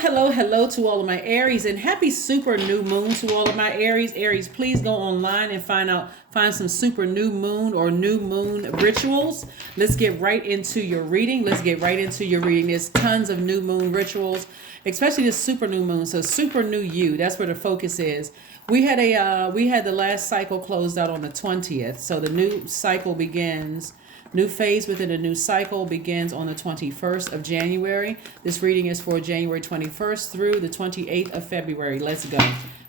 Hello to all of my Aries, and happy super new moon to all of my Aries. Aries, please go online and find some super new moon or new moon rituals. Let's get right into your reading. There's tons of new moon rituals, especially this super new moon. So super new you, that's where the focus is. We had the last cycle closed out on the 20th. So the new cycle begins. New phase within a new cycle begins on the 21st of January. This reading is for January 21st through the 28th of February. Let's go.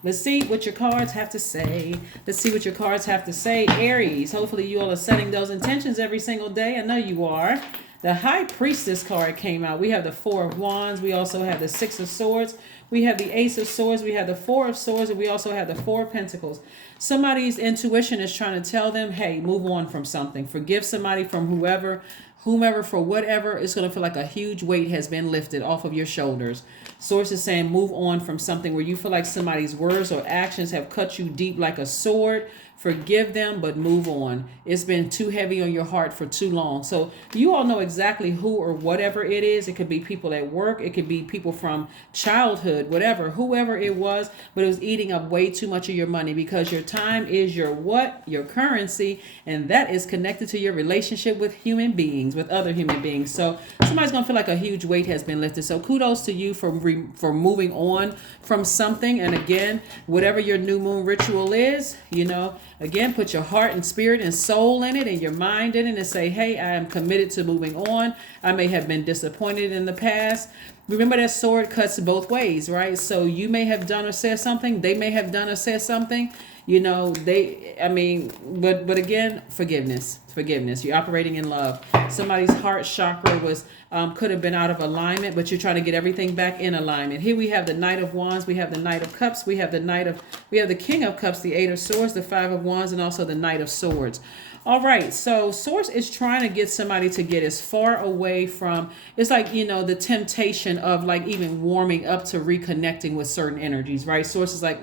Let's see what your cards have to say. Aries, hopefully you all are setting those intentions every single day. I know you are. The High Priestess card came out. We have the Four of Wands. We also have the Six of Swords. We have the Ace of Swords. We have the Four of Swords. And we also have the Four of Pentacles. Somebody's intuition is trying to tell them, hey, move on from something. Forgive somebody from whomever for whatever. It's going to feel like a huge weight has been lifted off of your shoulders. Source is saying move on from something where you feel like somebody's words or actions have cut you deep like a sword. Forgive them, but move on. It's been too heavy on your heart for too long. So you all know exactly who or whatever it is. It could be people at work. It could be people from childhood, whatever, whoever it was, but it was eating up way too much of your money because your time is your what? Your currency. And that is connected to your relationship with human beings, with other human beings. So somebody's going to feel like a huge weight has been lifted. So kudos to you for moving on from something. And again, whatever your new moon ritual is, again, put your heart and spirit and soul in it and your mind in it and say, hey, I am committed to moving on. I may have been disappointed in the past. Remember that sword cuts both ways, right? So you may have done or said something. They may have done or said something. But again, forgiveness. You're operating in love. Somebody's heart chakra could have been out of alignment, but you're trying to get everything back in alignment. Here we have the Knight of Wands, we have the Knight of Cups, we have the King of Cups, the Eight of Swords, the Five of Wands, and also the Knight of Swords. All right, so Source is trying to get somebody to get as far away from, it's like, the temptation of like even warming up to reconnecting with certain energies, right? Source is like,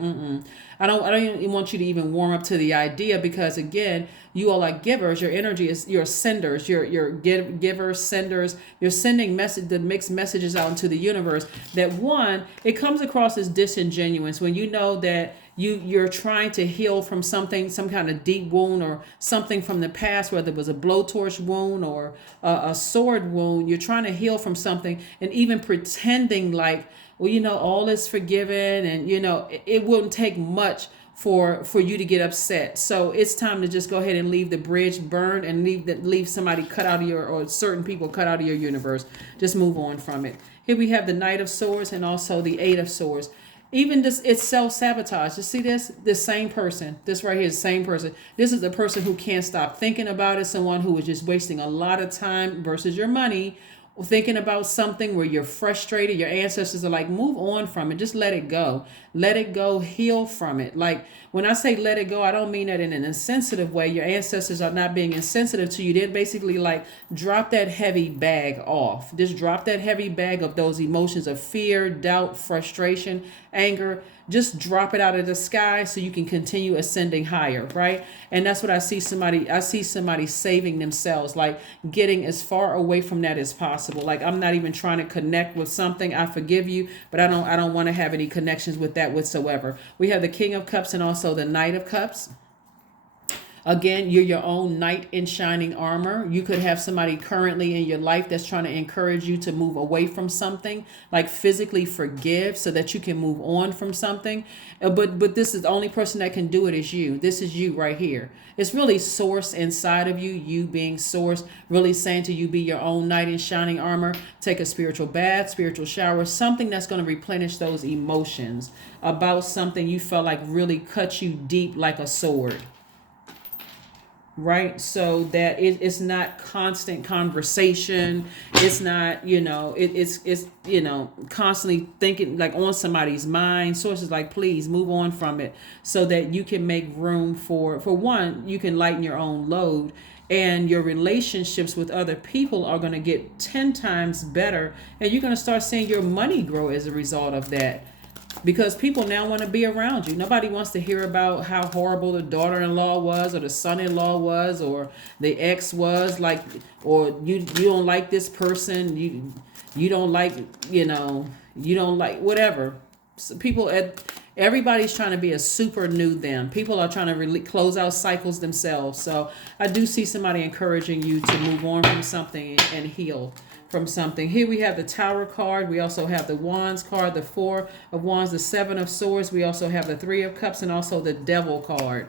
I don't even want you to even warm up to the idea because again, you all are givers. Your energy is your senders. You're givers, senders. You're sending the mixed messages out into the universe. That one, it comes across as disingenuous when you know that you're trying to heal from something, some kind of deep wound or something from the past, whether it was a blowtorch wound or a sword wound. You're trying to heal from something and even pretending like, well, all is forgiven and, it wouldn't take much for you to get upset. So it's time to just go ahead and leave the bridge burned and leave somebody cut out of or certain people cut out of your universe. Just move on from it. Here we have the Knight of Swords and also the Eight of Swords. Even this, it's self-sabotage. You see this same person, this right here is the same person. This is the person who can't stop thinking about it. Someone who is just wasting a lot of time versus your money thinking about something where you're frustrated. Your ancestors are like, move on from it. Just let it go. Let it go. Heal from it. Like when I say let it go, I don't mean that in an insensitive way. Your ancestors are not being insensitive to you. They're basically like, drop that heavy bag off. Just drop that heavy bag of those emotions of fear, doubt, frustration, anger. Just drop it out of the sky so you can continue ascending higher, right? And that's what I see somebody saving themselves, like getting as far away from that as possible. Like I'm not even trying to connect with something. I forgive you, but I don't want to have any connections with that whatsoever. We have the King of Cups and also the Knight of Cups. Again, you're your own knight in shining armor. You could have somebody currently in your life that's trying to encourage you to move away from something, like physically forgive so that you can move on from something. But this is the only person that can do it is you. This is you right here. It's really Source inside of you, you being Source, really saying to you, be your own knight in shining armor. Take a spiritual bath, spiritual shower, something that's going to replenish those emotions about something you felt like really cut you deep like a sword. Right, so that it's not constant conversation. It's not, it's constantly thinking like on somebody's mind. Sources like, please move on from it so that you can make room for one, you can lighten your own load, and your relationships with other people are going to get 10 times better, and you're going to start seeing your money grow as a result of that. Because people now want to be around you. Nobody wants to hear about how horrible the daughter-in-law was or the son-in-law was or the ex was, or you don't like this person, you don't like, You don't like whatever. So everybody's trying to be a super new them. People are trying to really close out cycles themselves. So I do see somebody encouraging you to move on from something and heal from something. Here we have the Tower card. We also have the Wands card, the Four of Wands, the Seven of Swords. We also have the Three of Cups and also the Devil card.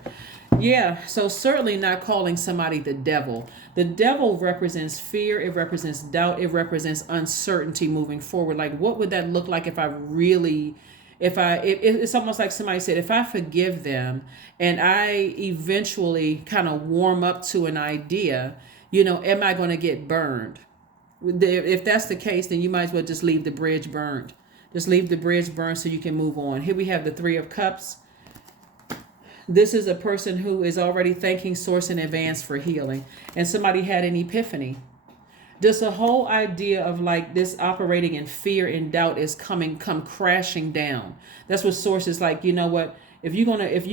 Yeah, so certainly not calling somebody the devil. The devil represents fear, it represents doubt, it represents uncertainty moving forward. Like, what would that look like if I really, it's almost like somebody said, if I forgive them and I eventually kind of warm up to an idea, am I going to get burned? If that's the case, then you might as well just leave the bridge burned. Just leave the bridge burned so you can move on. Here we have the Three of Cups. This is a person who is already thanking Source in advance for healing. And somebody had an epiphany. Just the whole idea of like this operating in fear and doubt is come crashing down. That's what Source is like. You know what? If you're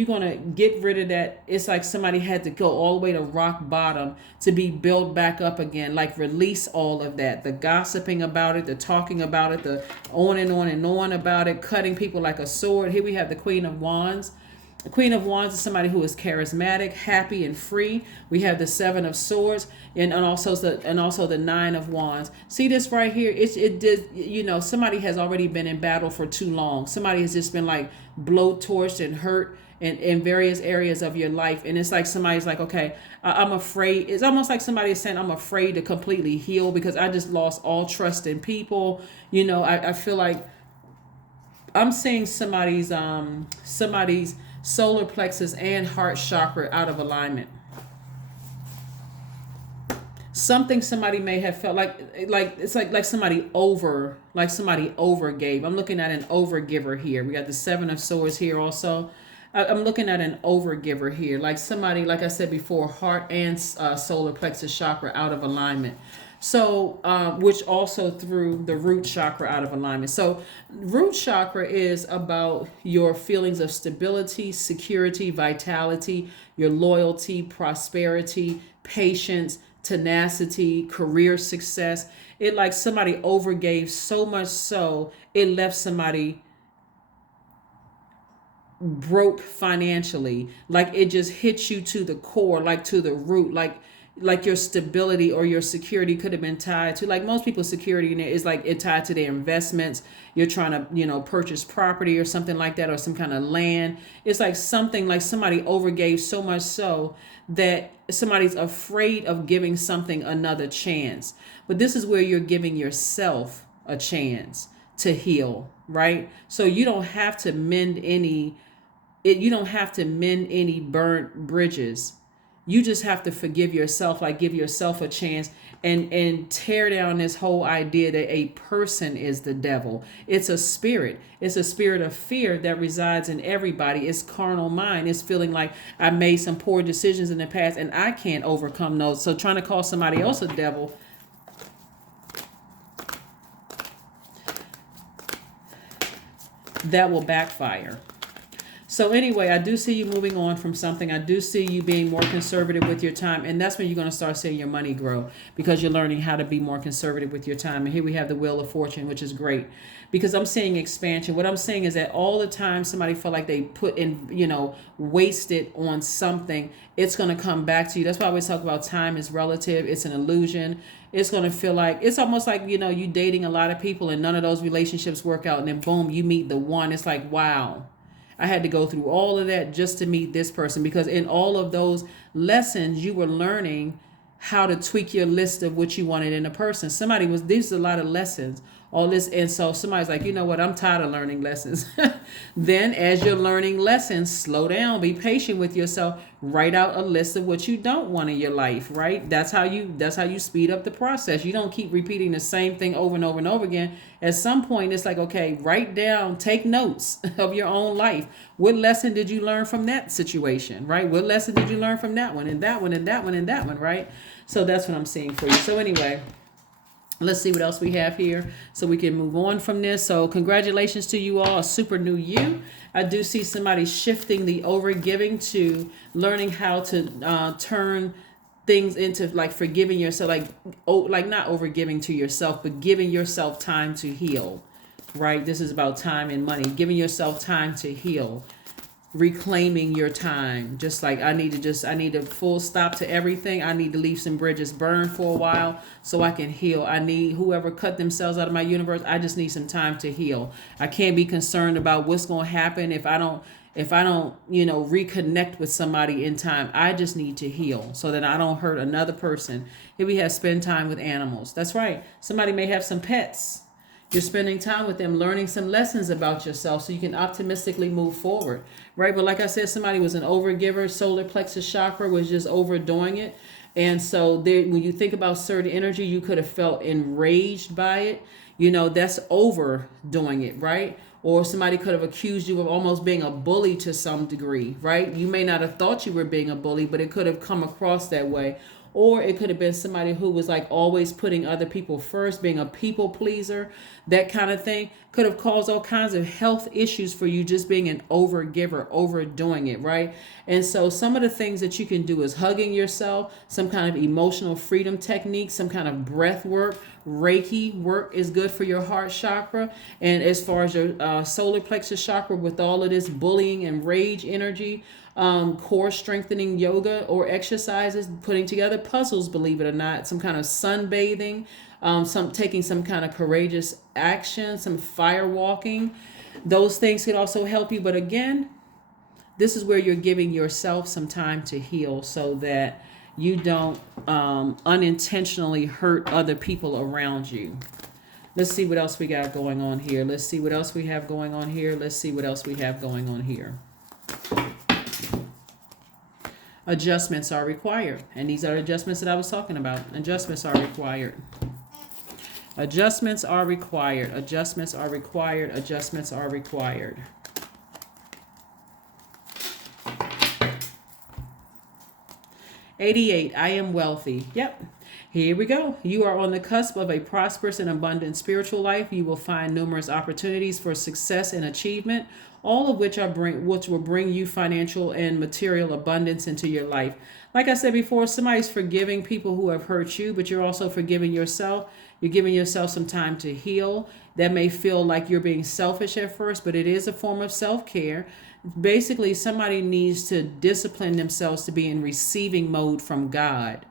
gonna get rid of that, it's like somebody had to go all the way to rock bottom to be built back up again. Like, release all of that. The gossiping about it, the talking about it, the on and on and on about it, cutting people like a sword. Here we have the Queen of Wands. The Queen of Wands is somebody who is charismatic, happy, and free. We have the Seven of Swords and also the Nine of Wands. See this right here? It did. Somebody has already been in battle for too long. Somebody has just been like blowtorched and hurt in various areas of your life. And it's like somebody's like, okay, I'm afraid. It's almost like somebody is saying, I'm afraid to completely heal because I just lost all trust in people. I feel like I'm seeing somebody's solar plexus and heart chakra out of alignment. Something somebody may have felt like it's like somebody overgave. I'm looking at an overgiver here. We got the Seven of Swords here also. I'm looking at an overgiver here. Like somebody, like I said before, heart and solar plexus chakra out of alignment. So, which also threw the root chakra out of alignment. So root chakra is about your feelings of stability, security, vitality, your loyalty, prosperity, patience, tenacity, career success. It like somebody overgave so much so it left somebody broke financially. Like it just hit you to the core, like to the root, like your stability or your security could have been tied to, like most people's security in it is like it tied to their investments. You're trying to purchase property or something like that, or some kind of land. It's like something like somebody overgave so much so that somebody's afraid of giving something another chance. But this is where you're giving yourself a chance to heal, right? So you don't have to mend any burnt bridges. You just have to forgive yourself, like give yourself a chance and tear down this whole idea that a person is the devil. It's a spirit. It's a spirit of fear that resides in everybody. It's carnal mind. It's feeling like I made some poor decisions in the past and I can't overcome those. So trying to call somebody else a devil, that will backfire. So anyway, I do see you moving on from something. I do see you being more conservative with your time. And that's when you're going to start seeing your money grow, because you're learning how to be more conservative with your time. And here we have the Wheel of Fortune, which is great because I'm seeing expansion. What I'm saying is that all the time somebody felt like they put in, wasted on something, it's going to come back to you. That's why I always talk about time is relative. It's an illusion. It's going to feel like, it's almost like, you dating a lot of people and none of those relationships work out. And then boom, you meet the one. It's like, wow. I had to go through all of that just to meet this person, because in all of those lessons, you were learning how to tweak your list of what you wanted in a person. These are a lot of lessons, all this. And so somebody's like, you know what? I'm tired of learning lessons. Then as you're learning lessons, slow down, be patient with yourself, write out a list of what you don't want in your life, right? That's how you speed up the process. You don't keep repeating the same thing over and over and over again. At some point, it's like, okay, write down, take notes of your own life. What lesson did you learn from that situation, right? What lesson did you learn from that one and that one and that one and that one, right? So that's what I'm seeing for you. So anyway, let's see what else we have here so we can move on from this. So congratulations to you all, a super new you. I do see somebody shifting the overgiving to learning how to turn things into like forgiving yourself, like not overgiving to yourself, but giving yourself time to heal. right? This is about time and money, giving yourself time to heal, reclaiming your time. Just like I need a full stop to everything. I need to leave some bridges burned for a while so I can heal. I need whoever cut themselves out of my universe. I just need some time to heal. I can't be concerned about what's going to happen if I don't, reconnect with somebody in time. I just need to heal so that I don't hurt another person. Here we have spend time with animals. That's right. Somebody may have some pets. You're spending time with them, learning some lessons about yourself so you can optimistically move forward, right? But like I said, somebody was an overgiver, solar plexus chakra was just overdoing it. And so when you think about certain energy, you could have felt enraged by it. That's overdoing it, right? Or somebody could have accused you of almost being a bully to some degree, right? You may not have thought you were being a bully, but it could have come across that way. Or it could have been somebody who was like always putting other people first, being a people pleaser, that kind of thing. Could have caused all kinds of health issues for you just being an overgiver, overdoing it, right? And so some of the things that you can do is hugging yourself, some kind of emotional freedom technique, some kind of breath work. Reiki work is good for your heart chakra. And as far as your solar plexus chakra, with all of this bullying and rage energy, core strengthening yoga or exercises, putting together puzzles, believe it or not, some kind of sunbathing, taking some kind of courageous action, some fire walking. Those things could also help you. But again, this is where you're giving yourself some time to heal so that you don't unintentionally hurt other people around you. Let's see what else we got going on here. Let's see what else we have going on here. Let's see what else we have going on here. Adjustments are required. And these are adjustments that I was talking about. Adjustments are required. Adjustments are required. Adjustments are required. Adjustments are required. '88, I am wealthy. Yep. Here we go. You are on the cusp of a prosperous and abundant spiritual life. You will find numerous opportunities for success and achievement, all of which will bring you financial and material abundance into your life. Like I said before, somebody's forgiving people who have hurt you, but you're also forgiving yourself. You're giving yourself some time to heal. That may feel like you're being selfish at first, but it is a form of self-care. Basically, somebody needs to discipline themselves to be in receiving mode from God.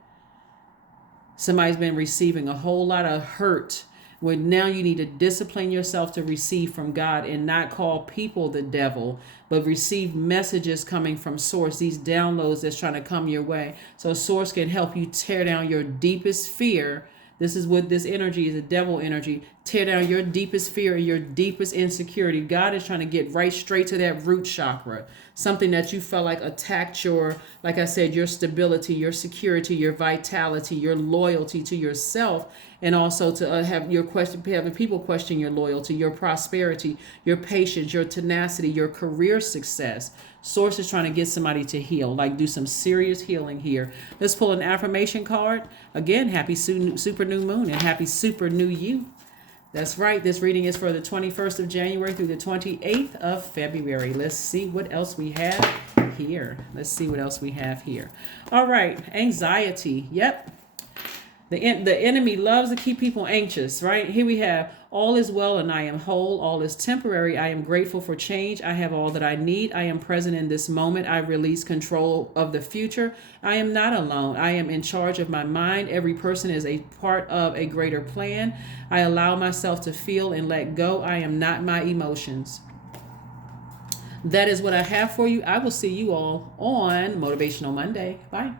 Somebody's been receiving a whole lot of hurt. Well, now you need to discipline yourself to receive from God and not call people the devil, but receive messages coming from source, these downloads that's trying to come your way. So source can help you tear down your deepest fear. This is what this energy is, a devil energy. Tear down your deepest fear and your deepest insecurity. God is trying to get right straight to that root chakra. Something that you felt like attacked your, like I said, your stability, your security, your vitality, your loyalty to yourself, and also to having people question your loyalty, your prosperity, your patience, your tenacity, your career success. Source is trying to get somebody to heal, like do some serious healing here. Let's pull an affirmation card. Again, happy super new moon and happy super new you. That's right. This reading is for the 21st of January through the 28th of February. Let's see what else we have here. Let's see what else we have here. All right. Anxiety. Yep. The enemy loves to keep people anxious, right? Here we have all is well and I am whole. All is temporary. I am grateful for change. I have all that I need. I am present in this moment. I release control of the future. I am not alone. I am in charge of my mind. Every person is a part of a greater plan. I allow myself to feel and let go. I am not my emotions. That is what I have for you. I will see you all on Motivational Monday. Bye.